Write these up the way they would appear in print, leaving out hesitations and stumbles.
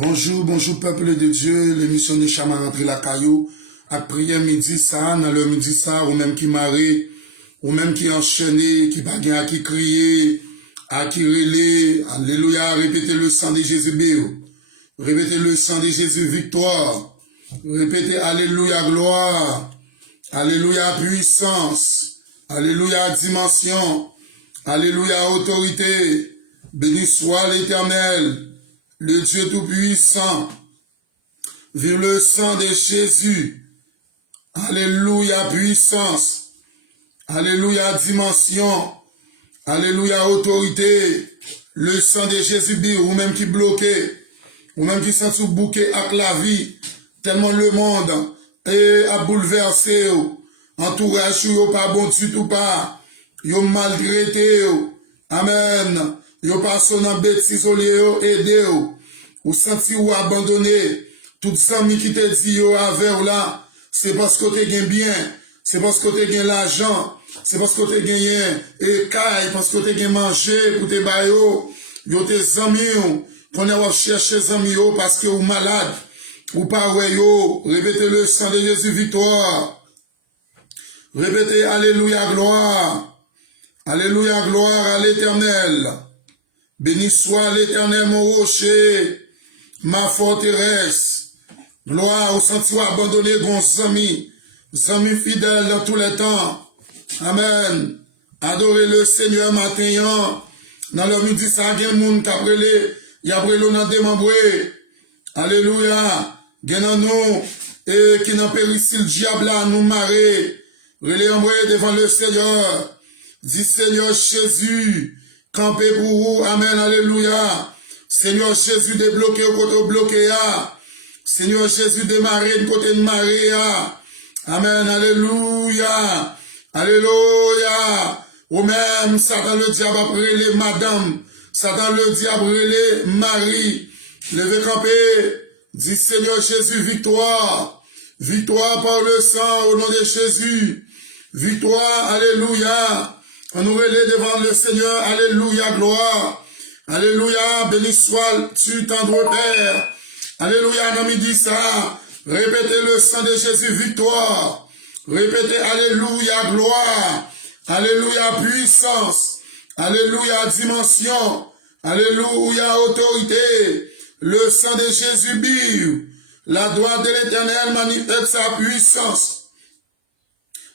Bonjour, bonjour peuple de Dieu, l'émission de Chama rentré la caillou, à prière midi ça, dans le midi ça, ou même qui marre, ou même qui enchaîné, qui baguette, à qui crier, à qui relais, alléluia, répétez le sang de Jésus béo, répétez le sang de Jésus victoire, répétez alléluia gloire, alléluia puissance, alléluia dimension, alléluia autorité, béni soit l'Éternel, le Dieu Tout-Puissant, vive le sang de Jésus. Alléluia puissance. Alléluia dimension. Alléluia autorité. Le sang de Jésus, ou même qui bloqué, ou même qui sent sous bouquet avec la vie, tellement le monde a bouleversé. Entourage, yo pas bon du tout pas. Yo maltraité. Amen. Yo pas son en bêtise au lieu aider ou senti ou abandonné tout amis qui te dit yo avec là c'est parce que tu gain bien c'est parce que tu gain l'argent c'est parce que tu gagné et caille parce que tu gain manger pour te bayo yo tes amis qu'on a chercher amis yo parce que ou malade ou pas ouais yo répétez le sang de Jésus victoire répétez alléluia gloire à l'Éternel. Béni soit l'Éternel, mon rocher, ma forteresse. Gloire au senti abandonné, bon amis fidèles dans tous les temps. Amen. Adorez le Seigneur matin. Dans le midi, ça y a des gens qui aprelé, y a aprelé dans démembré. Alléluia. Gen nous, et qui n'en périssent le diable à nous marrer. Reléombré devant le Seigneur. Dis Seigneur Jésus. Campez pour vous, amen, alléluia. Seigneur Jésus, débloqué au côté bloqué, Seigneur Jésus, démarré du côté de marée, amen, alléluia, alléluia. Ou même, Satan le diable a brûlé madame, Satan le diable a brûlé Marie. Levez camper, dit Seigneur Jésus, victoire, victoire par le sang au nom de Jésus, victoire, alléluia. On nous relève devant le Seigneur. Alléluia, gloire. Alléluia, béni sois-tu, tendre Père. Alléluia, non, dit ça. Répétez le sang de Jésus, victoire. Répétez, alléluia, gloire. Alléluia, puissance. Alléluia, dimension. Alléluia, autorité. Le sang de Jésus vive. La droite de l'Éternel manifeste sa puissance.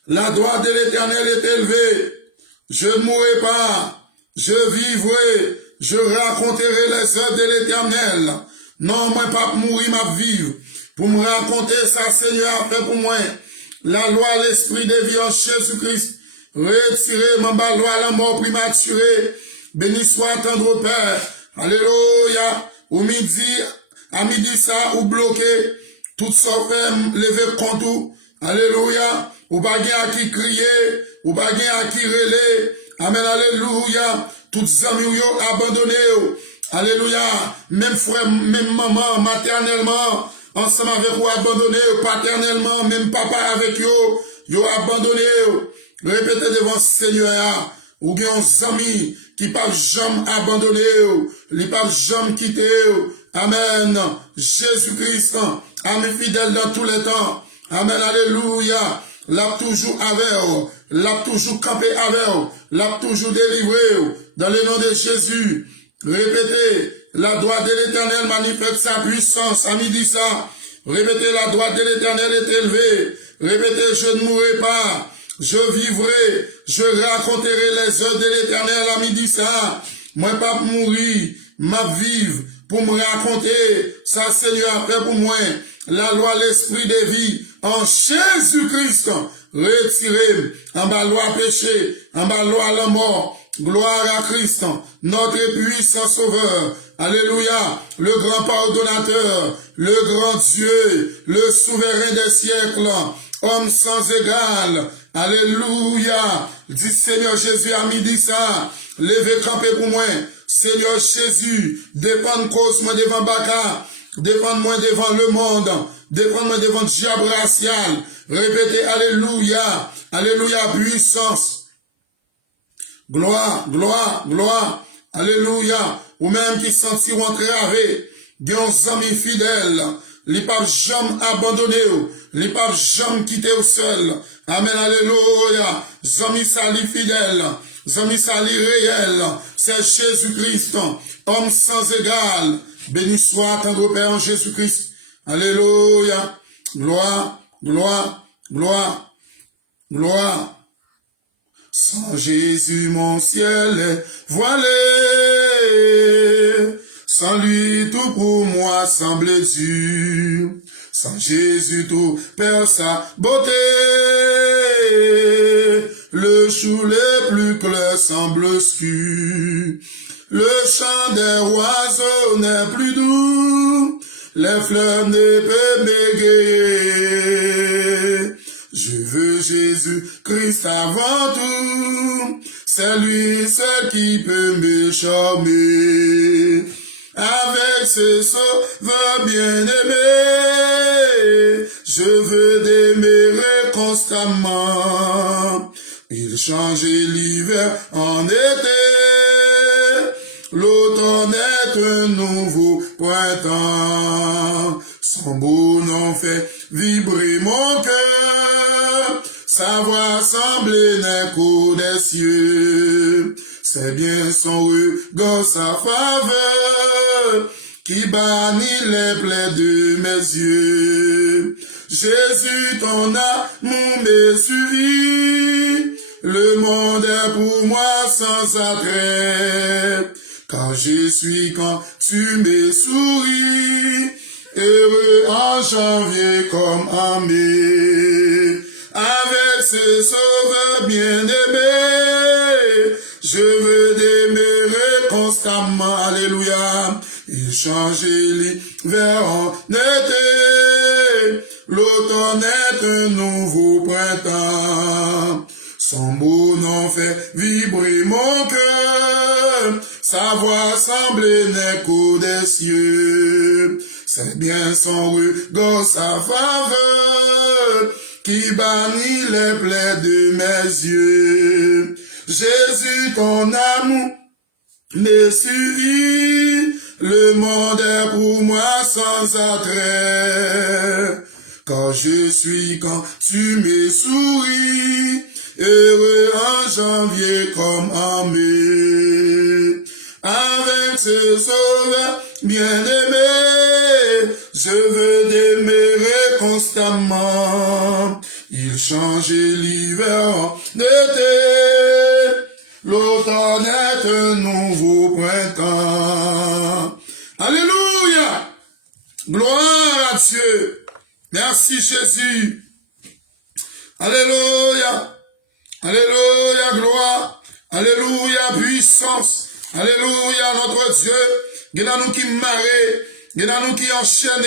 La droite de l'Éternel est élevée. Je ne mourrai pas, je vivrai, je raconterai les œuvres de l'Éternel. Non, moi pas mourir, ma vivre. Pour me raconter ça, Seigneur a fait pour moi. La loi, l'esprit de vie en Jésus-Christ. Retirez ma loi, la mort prématurée. Béni soit tendre Père. Alléluia. Au midi, à midi ça, ou bloqué. Tout ça fait lever contre. Alléluia. Ou bagay à qui crier, ou bagay à qui relais. Amen, alléluia. Toutes les amis yo abandonné. Alléluia. Même frère, même maman, maternellement, ensemble avec vous abandonné, paternellement, même papa avec yo abandonné. Répétez devant le Seigneur, ou bien des amis qui ne peuvent jamais abandonner, ils ne peuvent jamais quitter. Amen. Jésus-Christ, ami fidèle dans tous les temps. Amen, alléluia. L'a toujours avec, l'a toujours campé avec, l'a toujours délivré, dans le nom de Jésus. Répétez, la droite de l'Éternel manifeste sa puissance, à midi ça. Répétez, la droite de l'Éternel est élevée. Répétez, je ne mourrai pas, je vivrai, je raconterai les œuvres de l'Éternel, à midi ça. Moi pas mourir, ma vivre, pour me raconter, ça Seigneur a fait pour moi. La loi, l'esprit de vie, en Jésus-Christ, retirez, en bas loi péché, en bas loi la mort, gloire à Christ, notre puissant sauveur, alléluia, le grand pardonnateur, le grand Dieu, le souverain des siècles, homme sans égal, alléluia, dit Seigneur Jésus à midi ça, levez camper pour moi, Seigneur Jésus, défends cause moi devant Baka, défends-moi devant le monde, défends-moi devant le diable racial. Répétez alléluia, alléluia, puissance. Gloire, gloire, gloire, alléluia. Ou même qui sentiront entravé, Gen zami fidèle, li pa jamais abandonné, li pa jamais quitté au seul. Amen, alléluia. Zami sali fidèle, zami sali réel, c'est Jésus-Christ, homme sans égal. Béni soit tendre Père en Jésus-Christ. Alléluia. Gloire, gloire, gloire, gloire. Sans Jésus, mon ciel est voilé. Sans lui, tout pour moi semble dur. Sans Jésus, tout perd sa beauté. Le jour le plus clair semble obscur. Le chant des oiseaux n'est plus doux. Les fleurs ne peuvent m'égayer. Je veux Jésus-Christ avant tout. C'est lui seul qui peut me charmer. Avec ce sauveur bien-aimé, je veux demeurer constamment. Il change l'hiver en été. L'automne est un nouveau printemps. Son beau nom fait vibrer mon cœur. Sa voix semble l'écho des cieux. C'est bien son regard, sa faveur, qui bannit les plaies de mes yeux. Jésus, ton amour me suffit. Le monde est pour moi sans attrait. Car je suis quand tu me souris. Heureux en janvier comme en mai. Avec ce sauveur bien-aimé, je veux demeurer constamment. Alléluia. Il change l'hiver en été. L'automne est un nouveau printemps. Son beau nom fait vibrer mon cœur. Sa voix semble l'écho des cieux. C'est bien son regard, sa faveur, qui bannit les plaies de mes yeux. Jésus, ton amour me suffit. Le monde est pour moi sans attrait. Quand je suis, quand tu me souris, heureux en janvier comme en mai. Avec ce sauveur bien-aimé, je veux demeurer constamment. Il change l'hiver en été. L'automne est un nouveau printemps. Alléluia! Gloire à Dieu. Merci Jésus. Alléluia. Alléluia, gloire. Alléluia, puissance. Alléluia, notre Dieu. Il y a nous qui marrent. Il y a nous qui enchaînent.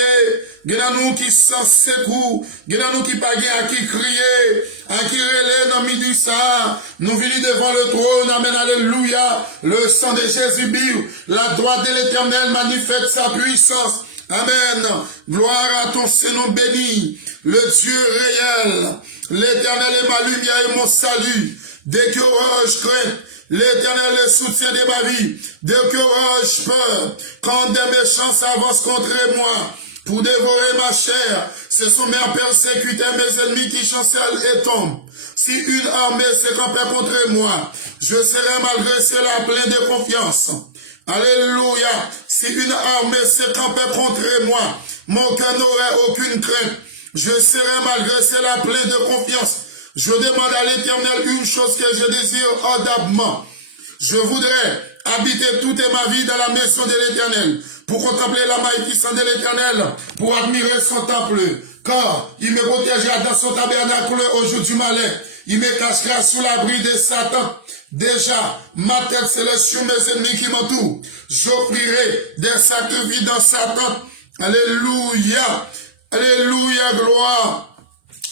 Il y a nous qui sans secours. Il y a nous qui pagent à qui crier. À qui relève dans midi ça. Nous venons devant le trône. Amen, alléluia. Le sang de Jésus bive. La droite de l'Éternel manifeste sa puissance. Amen. Gloire à ton Seigneur béni. Le Dieu réel. L'Éternel est ma lumière et mon salut. Dès que je crains, l'Éternel est le soutien de ma vie. Dès que je peur, quand des méchants s'avancent contre moi pour dévorer ma chair, ce sont mes persécuteurs, mes ennemis qui chancellent et tombent. Si une armée se campait contre moi, je serai malgré cela plein de confiance. Alléluia. Si une armée se campait contre moi, mon cœur n'aurait aucune crainte. Je serai malgré cela plein de confiance. Je demande à l'Éternel une chose que je désire ardemment. Je voudrais habiter toute ma vie dans la maison de l'Éternel, pour contempler la magnificence de l'Éternel, pour admirer son temple, car il me protégera dans son tabernacle au jour du malheur. Il me cachera sous l'abri de Satan. Déjà, ma tête c'est sur mes ennemis qui m'entourent. J'offrirai des sacrifices dans sa tente. Alléluia. Alléluia, gloire.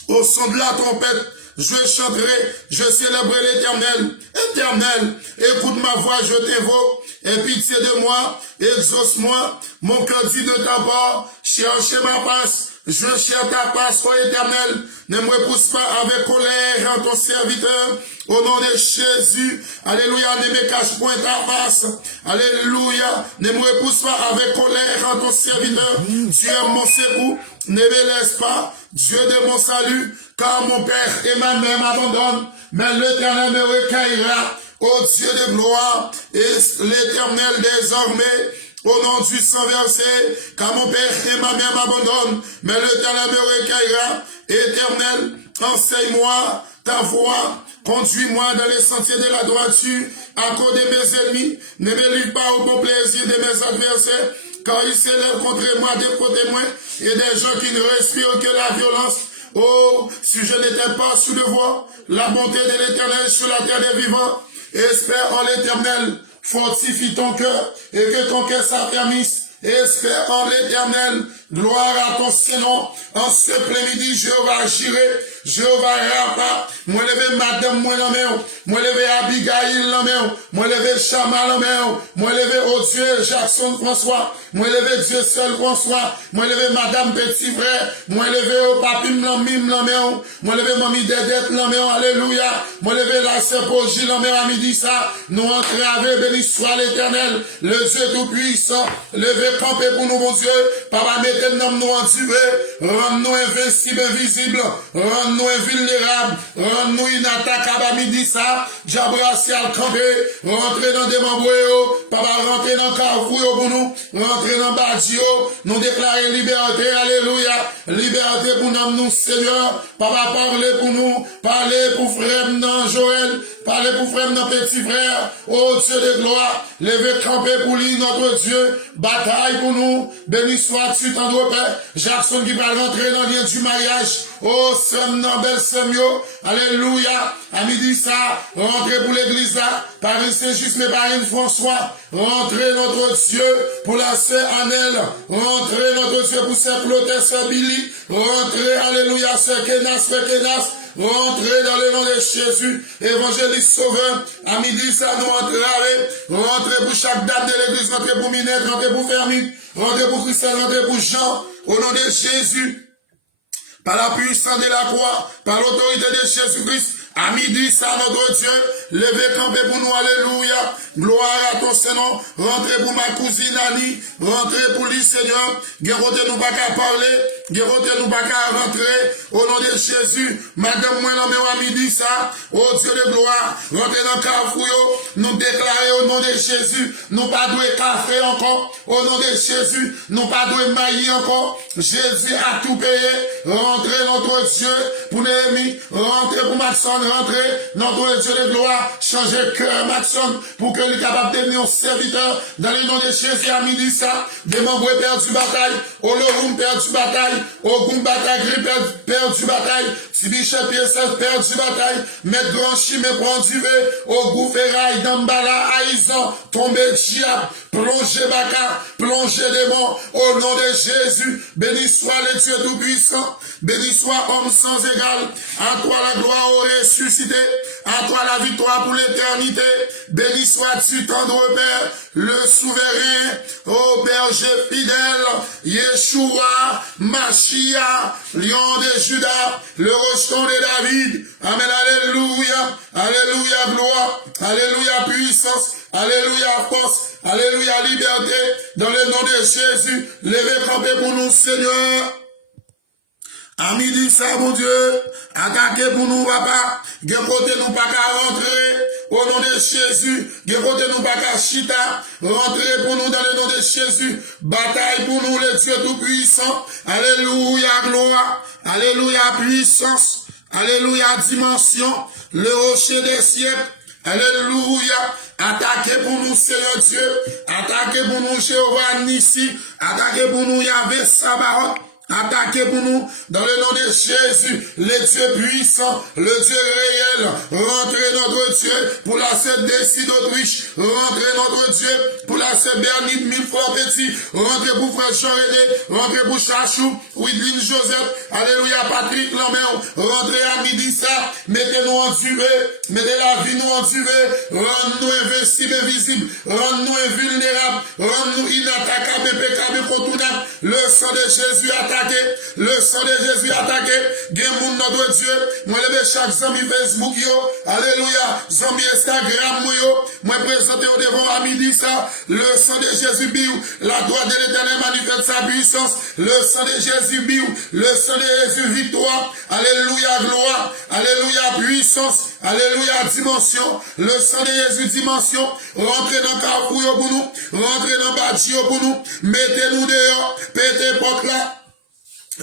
Au son de la trompette, je chanterai, je célébrerai l'Éternel. Éternel, écoute ma voix, je t'invoque. Aie pitié de moi, exauce-moi. Mon cœur dit de ta part, cherchez ma face. Je cherche ta face, ô Éternel. Ne me repousse pas avec colère en ton serviteur. Au nom de Jésus. Alléluia. Ne me cache point ta face. Alléluia. Ne me repousse pas avec colère en ton serviteur. Tu es mon secours. Ne me laisse pas, Dieu de mon salut, car mon Père et ma mère m'abandonnent. Mais l'Éternel me recueillera, ô Dieu de gloire, et l'Éternel désormais, au nom du sang versé, car mon Père et ma mère m'abandonnent. Mais l'Éternel me recueillera. Éternel, enseigne-moi ta voie, conduis-moi dans les sentiers de la droiture, à cause de mes ennemis. Ne me livre pas au bon plaisir de mes adversaires, car ils s'élèvent contre moi des faux témoins et des gens qui ne respirent que la violence. Oh, si je n'étais pas sous le voie, la bonté de l'Éternel sur la terre des vivants, espère en l'Éternel, fortifie ton cœur et que ton cœur s'affermisse. Espère en l'Éternel, gloire à ton Seigneur. En ce plein-midi, Jéhovah Jireh, Jéhovah Rapha, moi levé Madame moi la main, moi levé Abigail la main, moi levé Chama la main, moi levé au Dieu Jackson François, moi levé Dieu seul François, moi levé Madame Petit Frère, moi levé au Papim la mime la main, moi levé Mamie Dédette la main, alléluia, moi levé la sœur Pogi la main à midi ça, nous entraver, béni soit l'Éternel, le Dieu tout-puissant, levé camper pour nous, mon Dieu, papa mettez nous en Dieu, rends-nous invincibles, invisibles, rends-nous invulnérables, rends-nous inattaquables à midi ça, Jabracial campé, rentrez dans des membres, papa rentrez dans le carrefour pour nous, rentrez dans Badio, nous déclarer liberté, alléluia, liberté pour nous, Seigneur, papa parlez pour nous, parlez pour frère non Joël, parlez pour frère non petit frère, ô Dieu de gloire, levez camper pour lui, notre Dieu, bataille pour nous, béni sois-tu, tendre Père, Jackson qui va rentrer dans le lien du mariage, oh, Sam, non, belle Samuel, alléluia, à midi ça, rentrez pour l'église là, Paris Saint-Just, mais Paris François, rentrez notre Dieu pour la sœur Annelle, rentrez notre Dieu pour sœur Clotaire, sœur Billy, rentrez, alléluia, sœur Kenas, rentrez dans le nom de Jésus, évangéliste sauveur, à midi ça, nous rentrez pour chaque dame de l'église, rentrez pour Minette, rentrez pour Fermine, rentrez pour Christelle, rentrez pour Jean, au nom de Jésus, par la puissance de la croix, par l'autorité de Jésus-Christ, à midi, ça, notre Dieu, levez camper pour nous, alléluia, gloire à ton Seigneur, rentrez pour ma cousine Annie, rentrez pour lui, Seigneur, guérote nous pas qu'à parler, guérote nous pas qu'à rentrer, au nom de Jésus, madame, moi, non, mais à midi, ça, oh Dieu de gloire, rentrez dans le carrefour, nous déclarer au nom de Jésus, nous pas doué café encore, au nom de Jésus, nous pas doué maïs encore, Jésus a tout payé, rentrez notre Dieu, pour Néhémie, rentrez pour Maxon, rentrez, notre Dieu de gloire, changez cœur, Maxon, pour que lui capable de devenir un serviteur, dans le nom de Jésus, à midi, ça, des membres perdus bataille, au Lorum perdu bataille, au Goum bataille, gris perdu bataille, Tibiche PSF perdu bataille, Maître Grand Chimé prend du V, au Goufferail, Dambala, Aïzan, tombé diable, plongez Baka, plongez démon, au nom de Jésus, béni soit le Dieu tout-puissant, béni soit homme sans égal, à toi la gloire au ressuscité, à toi la victoire pour l'éternité, béni sois-tu tendre Père, le souverain, ô berger fidèle, Yeshua, Machia, lion de Judas, le rejeton de David, amen, alléluia, alléluia, gloire, alléluia, puissance, alléluia, force, alléluia, liberté, dans le nom de Jésus, levez camper pour nous, Seigneur. À midi, ça, mon Dieu, attaquez pour nous, papa, côté nous pas qu'à rentrer, au nom de Jésus, côté nous pas qu'à chita, rentrez pour nous dans le nom de Jésus, bataille pour nous, le Dieu tout-puissant, alléluia, gloire, alléluia, puissance, alléluia, dimension, le rocher des siècles, alléluia, attaquez pour nous, Seigneur Dieu, attaquez pour nous, Jéhovah Nissi, attaquez pour nous, Yahvé Sabaoth, attaquez pour nous, dans le nom de Jésus, le Dieu puissant, le Dieu réel, rentrez notre Dieu, pour la sœur Décide d'Autriche, rentrez notre Dieu, pour la sœur Bernide Milfort Petit, rentrez pour frère Jean-René, rentrez pour Chachou, Widline Joseph, alléluia, Patrick Lambert, rentrez à midi ça, mettez-nous en duvet, mettez la vie nous en duvet, rends-nous invincibles et visibles, rends-nous invulnérables, rends-nous inattaquables, impeccables, incontournables, le sang de Jésus attaqué, le sang de Jésus attaqué, gen moun notre Dieu, moi lever chaque zami Facebook yo, alléluia, zami Instagram yo, moi présenter au devant à midi ça, le sang de Jésus biou, la droite de l'Éternel manifeste sa puissance, le sang de Jésus biou, le sang de Jésus victoire, alléluia gloire, alléluia puissance, alléluia dimension, le sang de Jésus dimension, rentrez dans Carrefour pour nous, rentrez dans Bâtio pour nous, mettez-nous dehors, pétez porte là,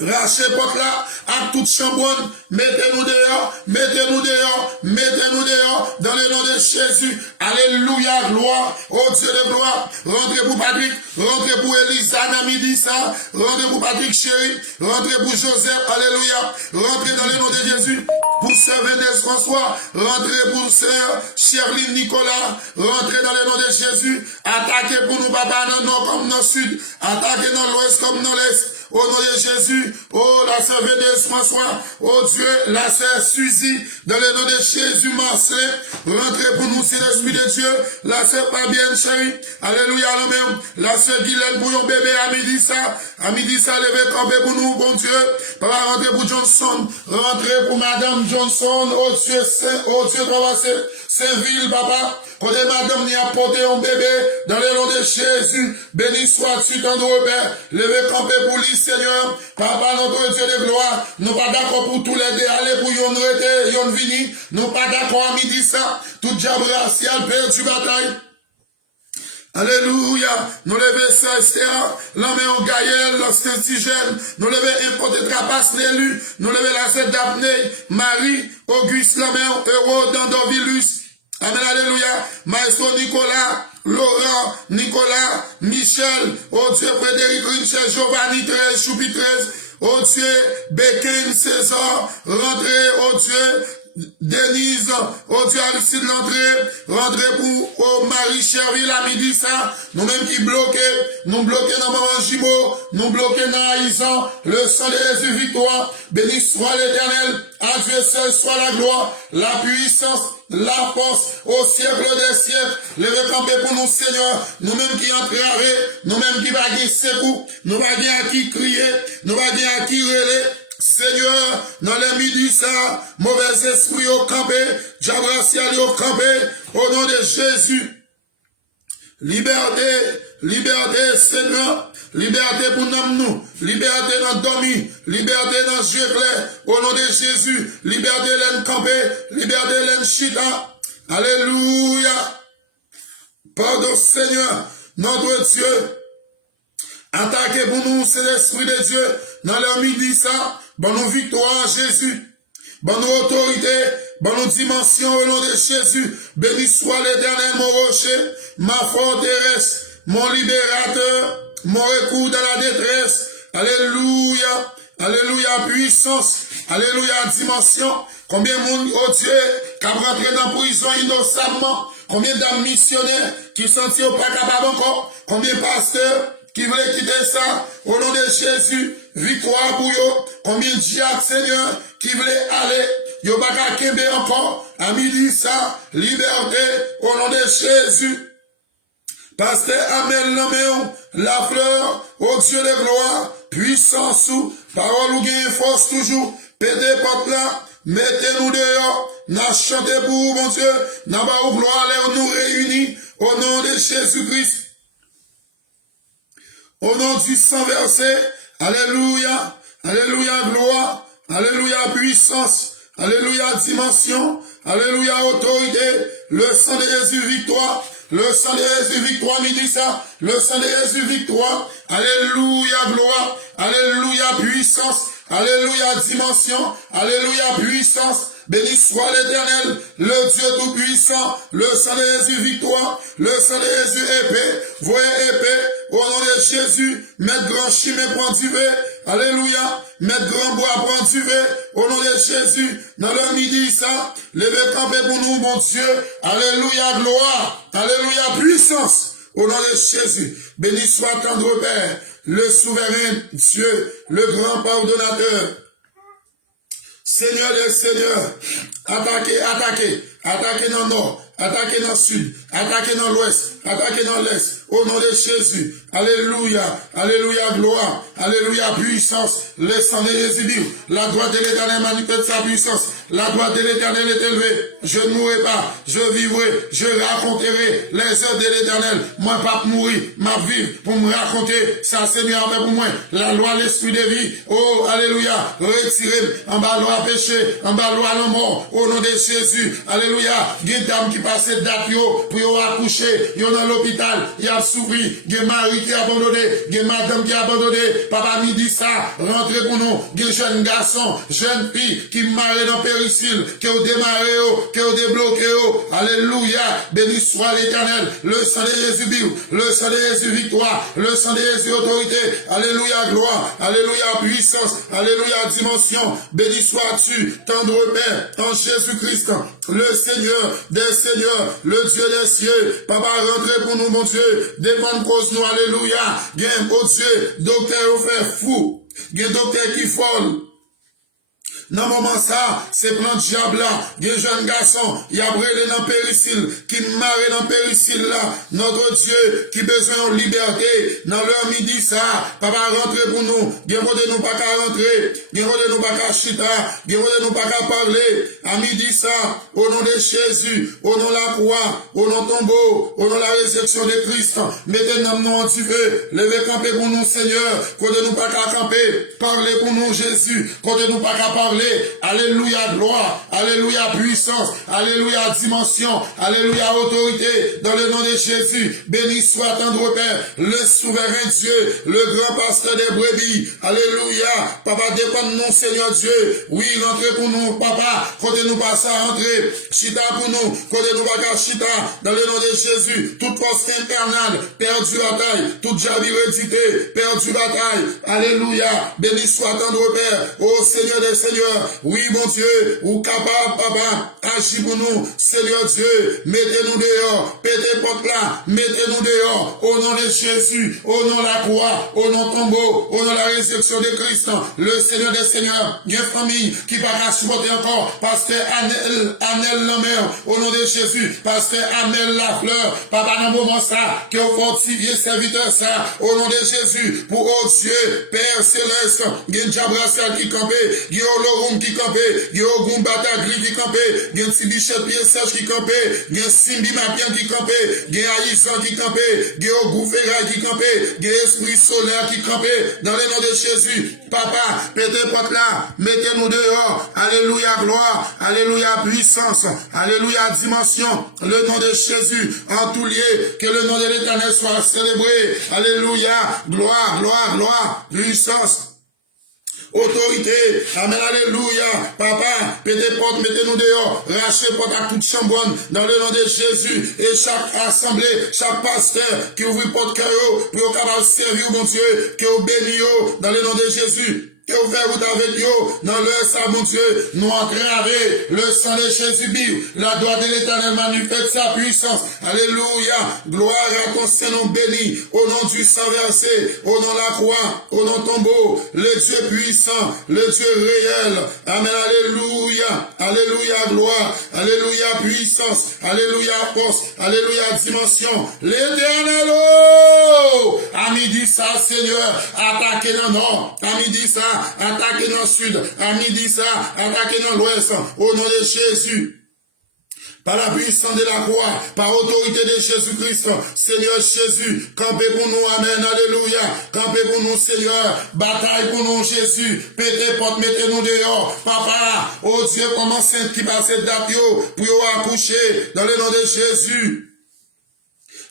rachez porte là, à toute chambonne, mettez-nous dehors, mettez-nous dehors, mettez-nous dehors, dans le nom de Jésus, alléluia, gloire, oh Dieu de gloire, rentrez pour Patrick, rentrez pour Elisa, Namidi ça, rentrez pour Patrick chéri, rentrez pour Joseph, alléluia, rentrez dans le nom de Jésus, pour sœur Vénès François, rentrez pour sœur Cherline Nicolas, rentrez dans le nom de Jésus, attaquez pour nous, papa, dans le nord comme dans le sud, attaquez dans l'ouest comme dans l'est, au nom de Jésus, oh la sœur Vénès François, oh Dieu, la sœur Suzy, dans le nom de Jésus Marcelin, rentrez pour nous, c'est l'Esprit de Dieu, la sœur Fabienne chérie, alléluia, même, la sœur Guylaine pour yon bébé à midi ça, levez campé pour nous, bon Dieu, papa, rentrez pour Johnson, rentrez pour Madame Johnson, oh Dieu Saint, oh Dieu Saint-Ville, papa, quand madame n'y a porté un bébé, dans le nom de Jésus, béni sois-tu, ton Père, levez campé pour lui, Seigneur, papa, notre Dieu de gloire, nous pas d'accord pour tous les deux, allez pour yon rete, yon vini, nous pas d'accord à midi ça, tout diable racial, perdu bataille. Alléluia, nous levons ça, Esther, l'homme en Gaël, l'Ostintigène, nous levons importé Trapas, l'élu, nous levons la sœur Daphné, Marie, Auguste, l'homme Héros, Dandovilus, amen, alléluia, Maestro Nicolas, Laurent, Nicolas, Michel, oh Dieu, Frédéric, Richel, Giovanni, 13, Choupi 13, oh Dieu, Bekin, César, rentrez, oh Dieu, Denise, oh Dieu, Aristide l'entrée, rentrez pour oh Marie Cherville à midi ça, nous-mêmes qui bloquons, nous bloquons dans Maman Jibo, nous bloquons dans Aïsan, le sang de Jésus victoire, béni soit l'Éternel, à Dieu seul soit la gloire, la puissance, la force, au siècle des siècles, levez campé pour nous Seigneur, nous-mêmes qui entravés, nous-mêmes qui bagués secou, nous bagués à qui crier, nous bagués à qui relais, Seigneur, dans les midi ça, mauvais esprit au campé, diable racial au campé, au nom de Jésus. Liberté, liberté, Seigneur, liberté pour nous, liberté dans dormir, liberté dans Dieu clair, au nom de Jésus, liberté l'en campé, liberté l'en chita. Alléluia. Pardon, Seigneur, notre Dieu. Attaquez pour nous, c'est l'Esprit de Dieu, dans le midi ça, bon nous victoire Jésus, bon nous autorité, bon nous dimension au nom de Jésus, béni soit l'Éternel mon rocher, ma forteresse, mon libérateur, mon recours dans la détresse, alléluia, alléluia puissance, alléluia dimension, combien de monde, oh Dieu, qui a rentré dans la prison innocemment, combien d'âmes missionnaires qui sont pas capables encore, combien de pasteurs, qui voulait quitter ça, au nom de Jésus, victoire pour eux, combien de diacres, Seigneur, qui voulait aller, yo pas qu'à Kembe encore, à midi ça, liberté, au nom de Jésus. Pasteur Amel Noméon, la fleur, au Dieu de gloire, puissance sous, parole ou gain force toujours, pédez porte là, mettez-nous dehors, n'a chanté pour vous, mon Dieu, n'a pas ou gloire, allez, nous réunis, au nom de Jésus-Christ. Au nom du sang versé, alléluia, alléluia gloire, alléluia puissance, alléluia dimension, alléluia autorité, le sang de Jésus victoire, le sang de Jésus victoire midi ça, le sang de Jésus victoire, alléluia gloire, alléluia puissance, alléluia dimension, alléluia puissance, béni soit l'Éternel, le Dieu tout-puissant, le sang de Jésus victoire, le sang de Jésus épée, voyez épée, au nom de Jésus, mettre grand chimé prend du vin, alléluia, mettre grand bois prend du vin, au nom de Jésus, dans le midi ça, levez campé pour nous, mon Dieu, alléluia, gloire, alléluia, puissance, au nom de Jésus, béni soit tendre Père, le souverain Dieu, le grand pardonnateur, Seigneur des Seigneurs, attaquez, attaquez, attaquez dans le nord, attaquez dans le sud, attaquez dans l'ouest, attaquez dans l'est, au nom de Jésus. Alléluia, alléluia, gloire, alléluia, puissance, le sang de Jésus, la droite de l'Éternel manifeste sa puissance, la droite de l'Éternel est élevée, je ne mourrai pas, je vivrai, je raconterai les œuvres de l'Éternel, moi pas mourir, ma vie pour me raconter, ça Seigneur fait pour moi, la loi, l'esprit de vie, oh, alléluia, retirez en bas loi péché, en bas loi la mort, au nom de Jésus, alléluia, il y a une dame qui passe date pour accoucher, il y a dans l'hôpital, il y a souffert, il y a mari qui a abandonné, il y a madame qui a abandonné, papa me dit ça, rentrez pour nous, il y a jeune garçon, jeune fille qui marre dans péricile, qui a démarré, qui a débloqué, alléluia, béni soit l'Éternel, le sang de Jésus, le sang de Jésus victoire, le sang de Jésus autorité, alléluia gloire, alléluia puissance, alléluia dimension, béni sois-tu, tendre Père, en Jésus-Christ, le Seigneur des Seigneurs, le Dieu des cieux, papa rentrez pour nous mon Dieu, défendre cause nous, alléluia, bien mon Dieu, docteur au fait fou, bien docteur qui folle. Dans le moment ça, c'est plan de diable là, des jeunes garçons, il y a brûlé dans péricile, qui marre dans péricile là, notre Dieu, qui besoin de liberté, dans l'heure midi ça, papa rentrer pour nous, bien de nous pas qu'à rentrer, bien de nous pas qu'à chita, bien de nous pas qu'à parler, à midi ça, au nom de Jésus, au nom de la croix, au nom de tombeau, au nom de la résurrection de Christ, mettez nous en feu, levez camper pour nous Seigneur, qu'on de nous pas qu'à camper, parlez pour nous Jésus, qu'on de nous pas qu'à parler, alléluia gloire, alléluia puissance, alléluia dimension, alléluia autorité, dans le nom de Jésus, béni soit tendre Père, le souverain Dieu, le grand pasteur des brebis, alléluia, papa dépend de nous Seigneur Dieu, oui rentrez pour nous papa, côté nous pas à rentrer, chita pour nous, côté nous pas qu'à chita, dans le nom de Jésus, toute force infernale, perdu bataille, toute javi rédité, perdu bataille, alléluia, béni soit tendre Père, ô Seigneur des Seigneurs, oui, mon Dieu, ou capable, papa, agis pour nous, Seigneur Dieu, mettez-nous dehors, pétez porte là, mettez-nous dehors, au nom de Jésus, au nom de la croix, au nom de tombeau, au nom de la résurrection de Christ, le Seigneur des Seigneurs, il y a une famille qui va pas supporter encore, pasteur Anel Lamère, au nom de Jésus, pasteur Amel Lafleur, papa, dans le moment ça, qui a fortifié serviteur ça, au nom de Jésus, pour oh Dieu, Père Céleste, il y a une Jabrassal qui campait, il y a Olorum qui campait, il y a Ogum Batagli qui campait, il y a Sibichette Pied Sèche qui campait, il y a Simbi Mapian qui campait, il y a Aïssan qui campait, il y a Ogouferra qui campait, il y a Esprit Solaire qui campait, dans le nom de Jésus, papa, mettez porte là, mettez-nous dehors, alléluia gloire, alléluia puissance, alléluia dimension, le nom de Jésus, en tout lieu, que le nom de l'Éternel soit célébré, alléluia, gloire, gloire, gloire, puissance, autorité, amen, alléluia, papa, pétez porte, mettez-nous dehors, rachez porte à toute chambonne, dans le nom de Jésus, et chaque assemblée, chaque pasteur, qui ouvre porte cœur, pour capable servir, mon Dieu, que vous bénissez, dans le nom de Jésus. Que vous faites route avec eux, dans le sang, mon Dieu, nous entraver le sang de Jésus, la droite de l'Éternel manifeste sa puissance. Alléluia, gloire à ton Saint-Nom béni, au nom du sang versé, au nom de la croix, au nom de tombeau, le Dieu puissant, le Dieu réel. Amen, alléluia, alléluia, gloire, alléluia, puissance, alléluia, force, alléluia, dimension. L'Éternel, oh, à midi ça, Seigneur, attaquez dans le nord, à midi ça, attaquez dans le sud, à midi ça, attaquez dans l'ouest, au nom de Jésus. Par la puissance de la croix, par autorité de Jésus-Christ, Seigneur Jésus, campez pour nous, amen, alléluia, campez pour nous, Seigneur, bataille pour nous, Jésus, pétez porte, mettez-nous dehors, papa, oh Dieu, comment saint qui passe date pour accoucher, dans le nom de Jésus.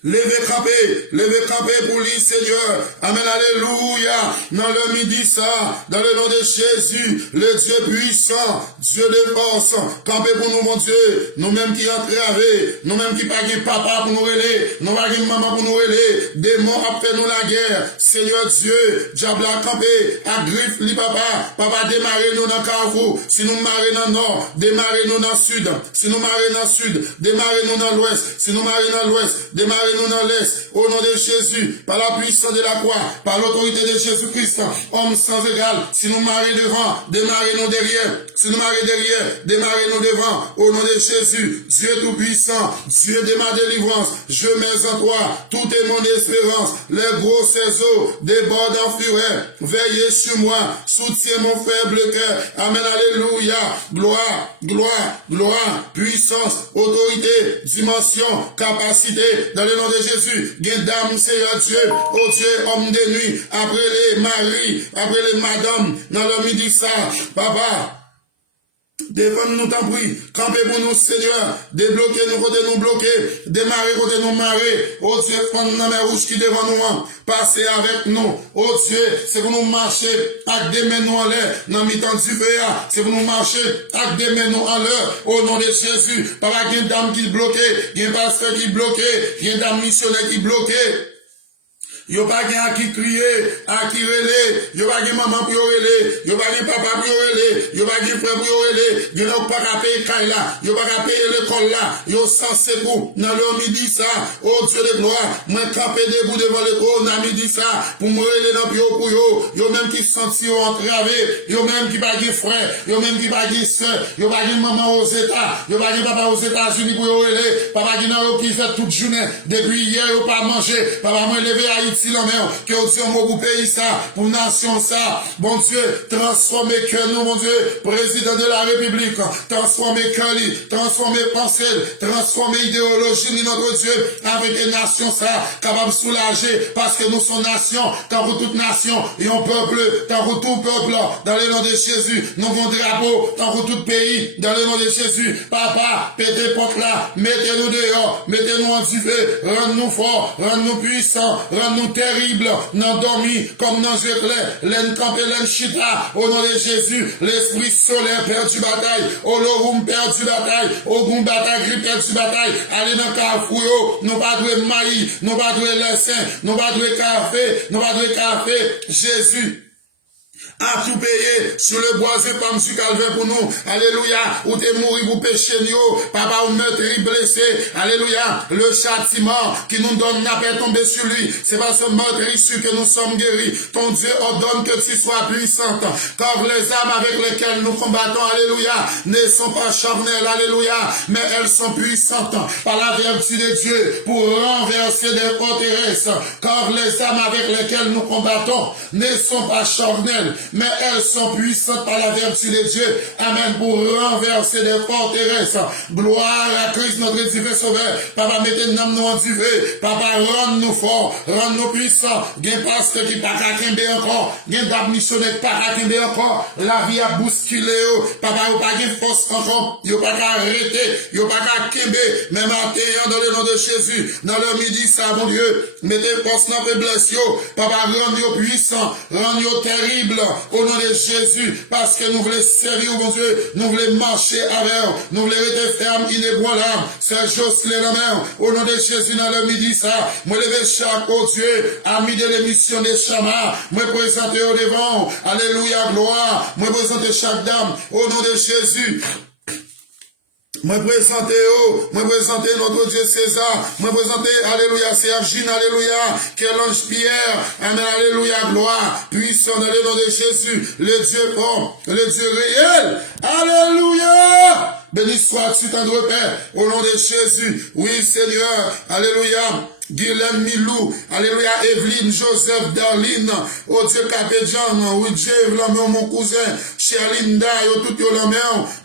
Levez camper pour lui, Seigneur. Amen, alléluia. Dans le midi, ça, dans le nom de Jésus, le Dieu puissant, Dieu de force, campez pour nous, mon Dieu. Nous-mêmes qui entraver, nous-mêmes qui pas papa pour nous relayer, nous pas maman pour nous relayer, démons après nous la guerre. Seigneur Dieu, diable a campé, à griffe, li papa, papa démarrez nous dans Carrefour. Si nous marrez dans le nord, démarrez nous dans le sud. Si nous marrez dans le sud, démarrez nous dans l'ouest. Si nous marrez dans l'ouest, démarrez démarrer nous dans l'Est, au nom de Jésus, par la puissance de la croix, par l'autorité de Jésus-Christ, homme sans égal, si nous marrer devant, démarrez-nous derrière, si nous marrer derrière, démarrez-nous devant, au nom de Jésus, Dieu tout-puissant, Dieu de ma délivrance, je mets en toi, tout est mon espérance, les gros eaux débordent en fureur, veillez sur moi, soutiens mon faible cœur, amen, alléluia, gloire, gloire, gloire, puissance, autorité, dimension, capacité, dans le nom de Jésus, guédame, Seigneur Dieu, oh Dieu, homme de nuit, après les maris, après les madames, dans le midi ça, papa, devant nous t'en prie, campez pour nous Seigneur, débloquez nous côté nous bloquer, démarrer côté nous marrer, oh Dieu, prendre la mer rouge qui devant nous, passez avec nous, oh Dieu, c'est pour nous marcher, avec des mains nous en l'air, dans mi-temps du feu, c'est pour nous marcher, avec des mains nous en l'air, au nom de Jésus, par la une dame qui bloquée, il y a un pasteur qui bloqué, il y a une dame missionnaire qui bloqué. Yo pas gen à qui crier, à qui relé, yo pas gen maman pour relé, yo pas gen papa pour relé, yo pas gen frère pour relé, yo n'a pas qu'à payer caille là, yo pas qu'à payer l'école là, yo sans secours, dans le midi ça, oh Dieu de gloire, moi camper debout devant l'école, dans midi ça, pour me relé dans pio pour yo même qui senti yo entravé, yo même qui pas gen frère, yo même qui pas gen soeur, yo pas gen maman aux États, yo pas gen papa aux États-Unis pour yo relé, papa gen nan qui fait toute journée, depuis hier yo pas manger, papa moi levé à Haïti la main, que Dieu m'a pour pays ça, pour nation ça, bon Dieu, transformez cœur nous, mon Dieu, président de la République, transformez cœur, transformez pensée, transformez idéologie de notre Dieu, avec des nations ça, capable de soulager, parce que nous sommes nation, tant que toute nation, et un peuple, tant que tout peuple, dans le nom de Jésus, nous avons drapeau, tant que tout pays, dans le nom de Jésus, papa, pétez porte là, mettez-nous dehors, mettez-nous en duvet, rends-nous forts, rends-nous puissants, rends-nous terribles, non dormi, comme dans un clair, l'en campé, l'en chita, au nom de Jésus, l'esprit solaire perdu bataille, au lorum perdu bataille, au goum bataille, gris perdu bataille, allez dans Carrefour, nous pas de maïs, nous pas de lessin, nous pas de café, nous pas de café, Jésus. A tout payé sur le bois et pas sur Calvaire pour nous. Alléluia. Ou t'es mouru pour pécher nous. Papa ou meurtri blessé. Alléluia. Le châtiment qui nous donne n'a pas tombé sur lui. C'est par ce meurtrissure que nous sommes guéris. Ton Dieu ordonne que tu sois puissante. Car les armes avec lesquelles nous combattons, alléluia, ne sont pas charnelles, alléluia, mais elles sont puissantes par la vertu de Dieu pour renverser des forteresses. Car les armes avec lesquelles nous combattons ne sont pas charnelles, mais elles sont puissantes par la vertu de Dieu. Amen. Pour renverser des forteresses. Gloire à Christ, notre divin sauveur. Papa, mettez-nous en duvet. Papa, rends-nous forts, rends-nous puissants. Gen pasteur qui pas qu'à kembe encore. Gen dab missionnaire qui pas qu'à kembe encore. La vie a bousculé. Papa, ou pas gen force encore. Yo pas qu'à arrêter. Yo pas qu'à kembe. Même matin, dans le nom de Jésus. Dans le midi, ça, mon Dieu. Mettez force dans la faiblesse. Papa, rends-nous puissants. Rends-nous terribles. Au nom de Jésus, parce que nous voulons servir, mon Dieu, nous voulons marcher avec, nous voulons être fermes, inébranlables, c'est Jocelyn la main, au nom de Jésus, dans le midi, ça, moi lever chaque, oh Dieu, ami de l'émission des Chamas, moi présenter au devant, alléluia, gloire, moi présenter chaque dame, au nom de Jésus. Moi présenter notre Dieu César, moi présenter, alléluia, Sergine, alléluia, quel ange Pierre, amen, alléluia, gloire, puissant dans le nom de Jésus, le Dieu fort, le Dieu réel, alléluia, béni sois-tu, tendre Père, au nom de Jésus, oui Seigneur, alléluia, Guilhem Milou, alléluia, Evelyne, Joseph, Darlene, oh Dieu Capédian, oui Dieu, mon cousin, Cherlinda, yo tout yo l'homme,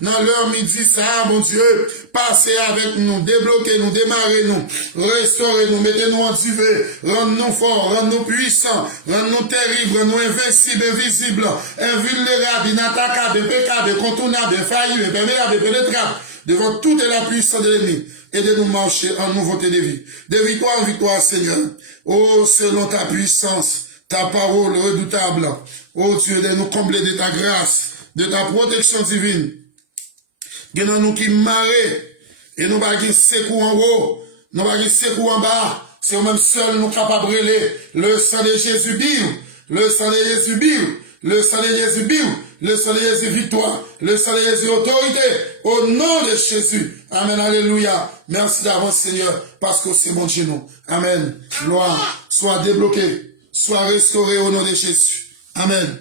dans l'heure midi, ça, mon Dieu, passez avec nous, débloquez-nous, démarrez-nous, restaurez-nous, mettez-nous en duvet, rendez-nous forts, rendez-nous puissants, rendez-nous terribles, rendez-nous invincibles, invisibles, invulnérables, inattaquables, impeccables, contournables, infaillibles, perméables, pénétrables, devant toute la puissance de l'ennemi. Et de nous marcher en nouveauté de vie. De victoire en victoire, Seigneur. Oh, selon ta puissance, ta parole redoutable. Oh Dieu, de nous combler de ta grâce, de ta protection divine. Que nous qui marrer, et nous pas qui secours en haut, nous pas qui secours en bas. C'est même seul nous capables de brûler. Le sang de Jésus bille, le sang de Jésus bille, Le sang de Jésus, biou. Le sang de Jésus, victoire. Le sang de Jésus, autorité. Au nom de Jésus. Amen, alléluia. Merci d'avance, Seigneur, parce que c'est mon Dieu, nous. Amen. Gloire. Sois débloqué. Sois restauré au nom de Jésus. Amen.